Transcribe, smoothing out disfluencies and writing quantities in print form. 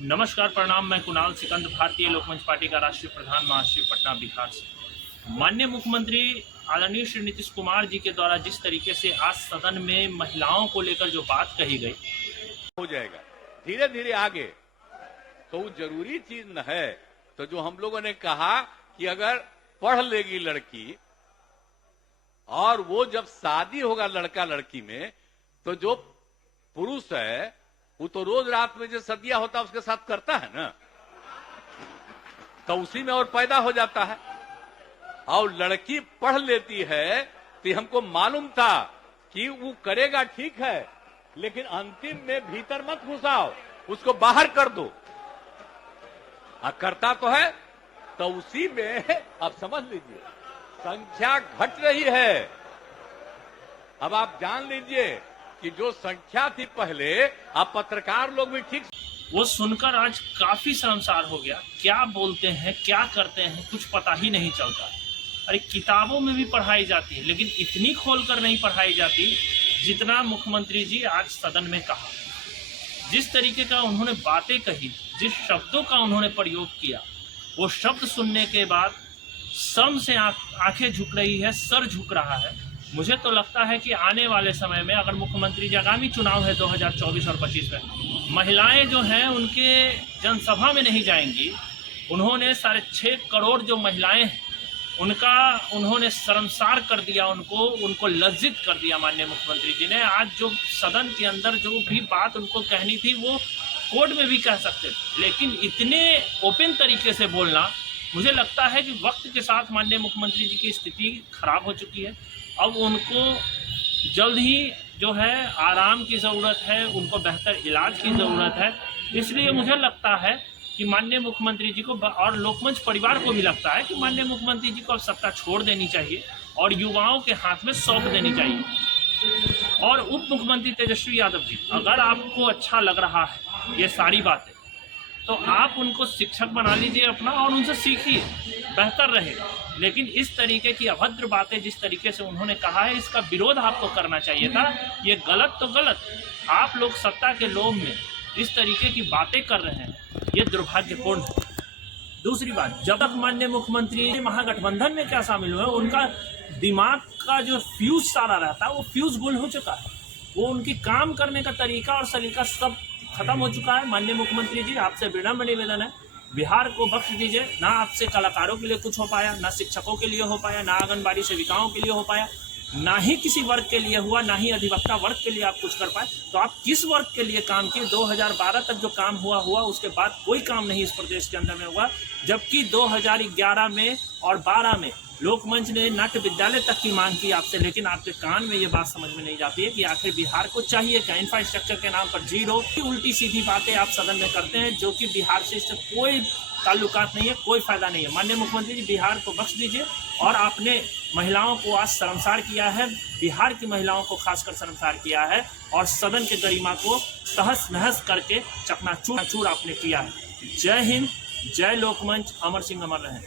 नमस्कार, प्रणाम। मैं कुणाल सिकंद, भारतीय लोकमंच पार्टी का राष्ट्रीय प्रधान, महाराष्ट्र पटना बिहार से। माननीय मुख्यमंत्री आदरणीय श्री नीतीश कुमार जी के द्वारा जिस तरीके से आज सदन में महिलाओं को लेकर जो बात कही गई, हो जाएगा धीरे धीरे आगे। तो वो जरूरी चीज न है। तो जो हम लोगों ने कहा कि अगर पढ़ लेगी लड़की और वो जब शादी होगा लड़का लड़की में, तो जो पुरुष है वो तो रोज रात में जो सदिया होता है उसके साथ करता है ना, तो उसी में और पैदा हो जाता है। और लड़की पढ़ लेती है तो हमको मालूम था कि वो करेगा, ठीक है, लेकिन अंतिम में भीतर मत घुसाओ, उसको बाहर कर दो। करता तो है, तो उसी में आप समझ लीजिए संख्या घट रही है। अब आप जान लीजिए कि जो संख्या थी पहले, आप पत्रकार लोग भी ठीक, वो सुनकर आज काफी शर्मसार हो गया। क्या बोलते हैं, क्या करते हैं, कुछ पता ही नहीं चलता। अरे किताबों में भी पढ़ाई जाती है, लेकिन इतनी खोलकर नहीं पढ़ाई जाती जितना मुख्यमंत्री जी आज सदन में कहा। जिस तरीके का उन्होंने बातें कही, जिस शब्दों का उन्होंने प्रयोग किया, वो शब्द सुनने के बाद शर्म से आंखें झुक रही है, सर झुक रहा है। मुझे तो लगता है कि आने वाले समय में अगर मुख्यमंत्री जी, आगामी चुनाव है 2024 और 25 में, महिलाएं जो हैं उनके जनसभा में नहीं जाएंगी। उन्होंने 6.5 करोड़ जो महिलाएं हैं उन्होंने शर्मसार कर दिया, उनको लज्जित कर दिया। माननीय मुख्यमंत्री जी ने आज जो सदन के अंदर जो भी बात उनको कहनी थी वो कोर्ट में भी कह सकते थे, लेकिन इतने ओपन तरीके से बोलना, मुझे लगता है कि वक्त के साथ माननीय मुख्यमंत्री जी की स्थिति खराब हो चुकी है। अब उनको जल्द ही जो है आराम की ज़रूरत है, उनको बेहतर इलाज की ज़रूरत है। इसलिए मुझे लगता है कि माननीय मुख्यमंत्री जी को और लोकमंच परिवार को भी लगता है कि माननीय मुख्यमंत्री जी को अब सत्ता छोड़ देनी चाहिए और युवाओं के हाथ में सौंप देनी चाहिए। और उप मुख्यमंत्री तेजस्वी यादव जी, अगर आपको अच्छा लग रहा है ये सारी बातें, तो आप उनको शिक्षक बना लीजिए अपना और उनसे सीखिए, बेहतर रहेगा। लेकिन इस तरीके की अभद्र बातें जिस तरीके से उन्होंने कहा है, इसका विरोध आपको करना चाहिए था। ये गलत तो गलत, आप लोग सत्ता के लोभ में इस तरीके की बातें कर रहे हैं, ये दुर्भाग्यपूर्ण है। दूसरी बात, जब तक माननीय मुख्यमंत्री महागठबंधन में क्या शामिल हुए, उनका दिमाग का जो फ्यूज सारा रहता है वो फ्यूज गुल हो चुका है। वो उनकी काम करने का तरीका और सलीका सब खत्म हो चुका है। माननीय मुख्यमंत्री जी, आपसे विनम्र निवेदन है, बिहार को बख्श दीजिए। ना आपसे कलाकारों के लिए कुछ हो पाया, ना शिक्षकों के लिए हो पाया, ना आंगनबाड़ी सेविकाओं के लिए हो पाया, ना ही किसी वर्ग के लिए हुआ, ना ही अधिवक्ता वर्ग के लिए आप कुछ कर पाए। तो आप किस वर्ग के लिए काम किए? 2012 तक जो काम हुआ, उसके बाद कोई काम नहीं इस प्रदेश के अंदर में हुआ। जबकि 2011 में और 12 में लोकमंच ने नाट्य विद्यालय तक की मांग की आपसे, लेकिन आपके कान में ये बात समझ में नहीं जाती है कि आखिर बिहार को चाहिए क्या। इंफ्रास्ट्रक्चर के नाम पर जीरो, उल्टी सीधी बातें आप सदन में करते हैं, जो कि बिहार से इससे कोई ताल्लुकात नहीं है, कोई फायदा नहीं है। माननीय मुख्यमंत्री जी, बिहार को बख्श दीजिए। और आपने महिलाओं को आज शर्मसार किया है, बिहार की महिलाओं को खासकर शर्मसार किया है, और सदन के गरिमा को तहस नहस करके चकनाचूर आपने किया है। जय हिंद, जय लोकमंच, अमर सिंह अमर रहें।